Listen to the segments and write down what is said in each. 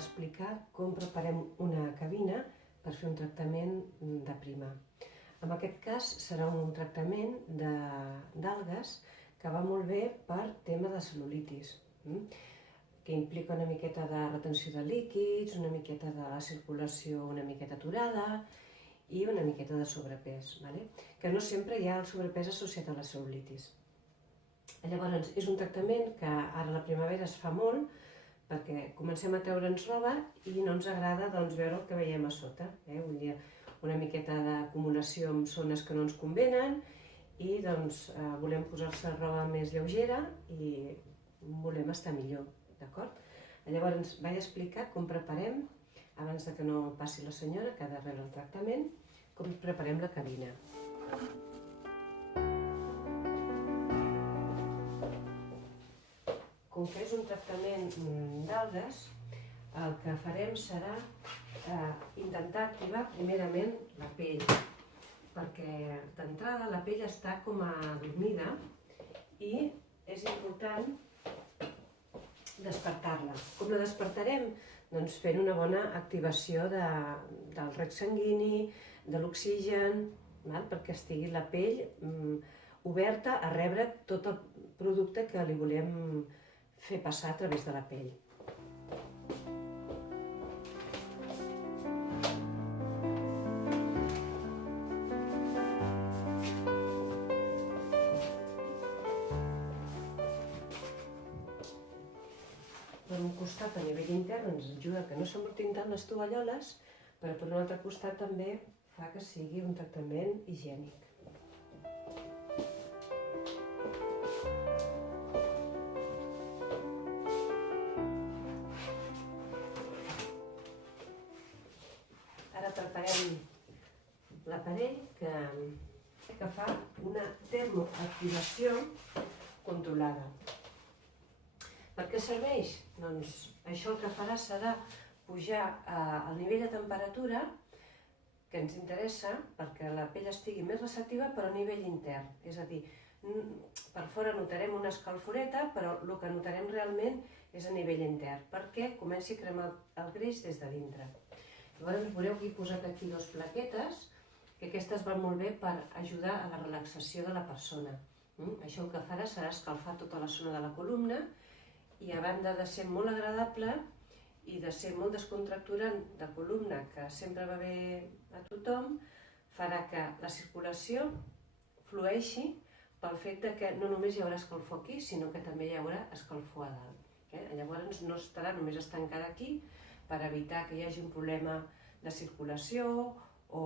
explicar com preparem una cabina per fer un tractament de prima. En aquest cas serà un tractament d'algues que va molt bé per tema de cel·lulitis, que implica una miqueta de retenció de líquids, una miqueta de la circulació una miqueta aturada i una miqueta de sobrepès, que no sempre hi ha el sobrepès associat a la cel·lulitis. Llavors, és un tractament que ara a la primavera es fa molt perquè comencem a treure'ns roba i no ens agrada veure el que veiem a sota. Vull dir, una miqueta d'acumulació amb zones que no ens convenen i volem posar-se roba més lleugera i volem estar millor, d'acord? Llavors vaig explicar com preparem, abans que no passi la senyora, que ha de rebre el tractament, com preparem la cabina. Com que és un tractament d'algues, el que farem serà intentar activar primerament la pell, perquè d'entrada la pell està com adormida i és important despertar-la. Com la despertarem? Doncs fent una bona activació del rec sanguini, de l'oxigen, perquè estigui la pell oberta a rebre tot el producte que li volem fer passar a través de la pell. Per un costat, a nivell intern, ens ajuda que no s'amortin tant les tovalloles, però per un altre costat també fa que sigui un tractament higiènic. Ara preparem l'aparell que fa una termoactivació controlada. Per què serveix? Doncs això el que farà serà pujar el nivell de temperatura que ens interessa perquè la pell estigui més receptiva però a nivell intern. És a dir, per fora notarem una escalforeta, però el que notarem realment és a nivell intern, perquè comenci a cremar el greix des de dintre. Llavors veureu que he posat aquí dues plaquetes, que aquestes van molt bé per ajudar a la relaxació de la persona. Això el que farà serà escalfar tota la zona de la columna i a banda de ser molt agradable i de ser molt descontracturant de columna, que sempre va bé a tothom, farà que la circulació flueixi pel fet que no només hi haurà escalfor aquí, sinó que també hi haurà escalfor a dalt. Llavors no estarà només estancada aquí per evitar que hi hagi un problema de circulació o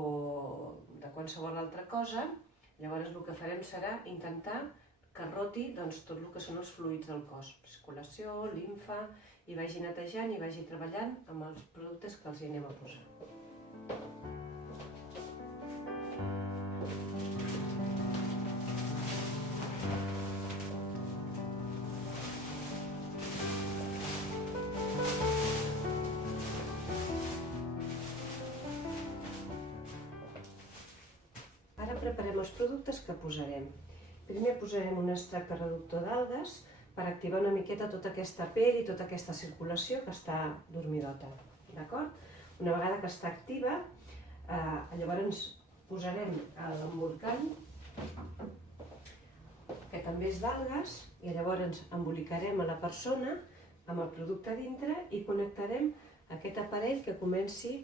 de qualsevol altra cosa. Llavors el que farem serà intentar que roti tot el que són els fluids del cos, circulació, limfa, i vagi netejant i vagi treballant amb els productes que els hi anem a posar. Ara preparem els productes que posarem. Primer posarem un extracte reductor d'algues per activar una miqueta tota aquesta pell i tota aquesta circulació que està dormidota. Una vegada que està activa, llavors posarem l'embolcall, que també és d'algues, i llavors embolicarem a la persona amb el producte dintre i connectarem aquest aparell que comenci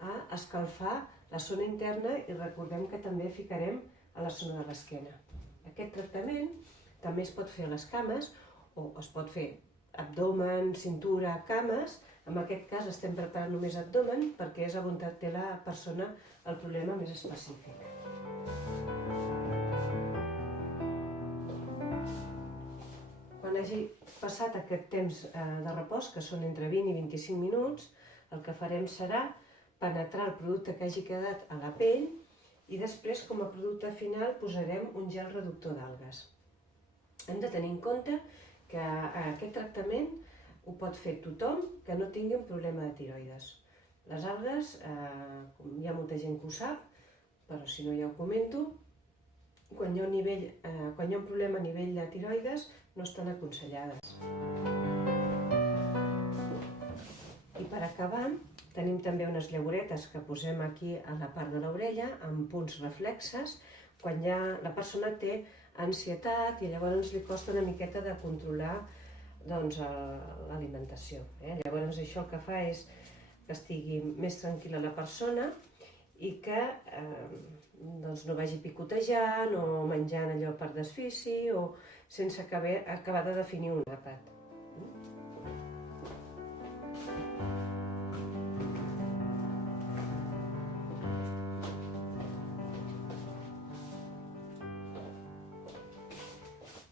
a escalfar la zona interna i recordem que també ficarem a la zona de l'esquena. Aquest tractament també es pot fer a les cames o es pot fer abdomen, cintura, cames. En aquest cas estem preparant només abdomen perquè és on té la persona el problema més específic. Quan hagi passat aquest temps de repòs, que són entre 20 i 25 minuts, el que farem serà penetrar el producte que hagi quedat a la pell i després, com a producte final, posarem un gel reductor d'algues. Hem de tenir en compte que aquest tractament ho pot fer tothom que no tingui un problema de tiroides. Les algues, hi ha molta gent que ho sap, però si no ja ho comento, quan hi ha un problema a nivell de tiroides no estan aconsellades. I per acabar, tenim també unes llagoretes que posem aquí a la part de l'orella amb punts reflexes quan ja la persona té ansietat i llavors li costa una miqueta de controlar l'alimentació. Llavors això el que fa és que estigui més tranquil·la la persona i que no vagi picotejant o menjant allò per desfici o sense acabar de definir un àpat.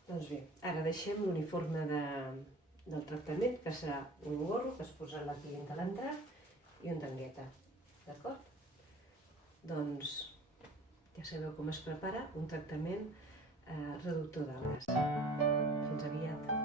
Doncs bé, ara deixem l'uniforme del tractament, que serà un gorro que es posa la clienta a l'entrar i un tangueta, d'acord? Doncs ja sabeu com es prepara un tractament reductor d'algues. Fins aviat!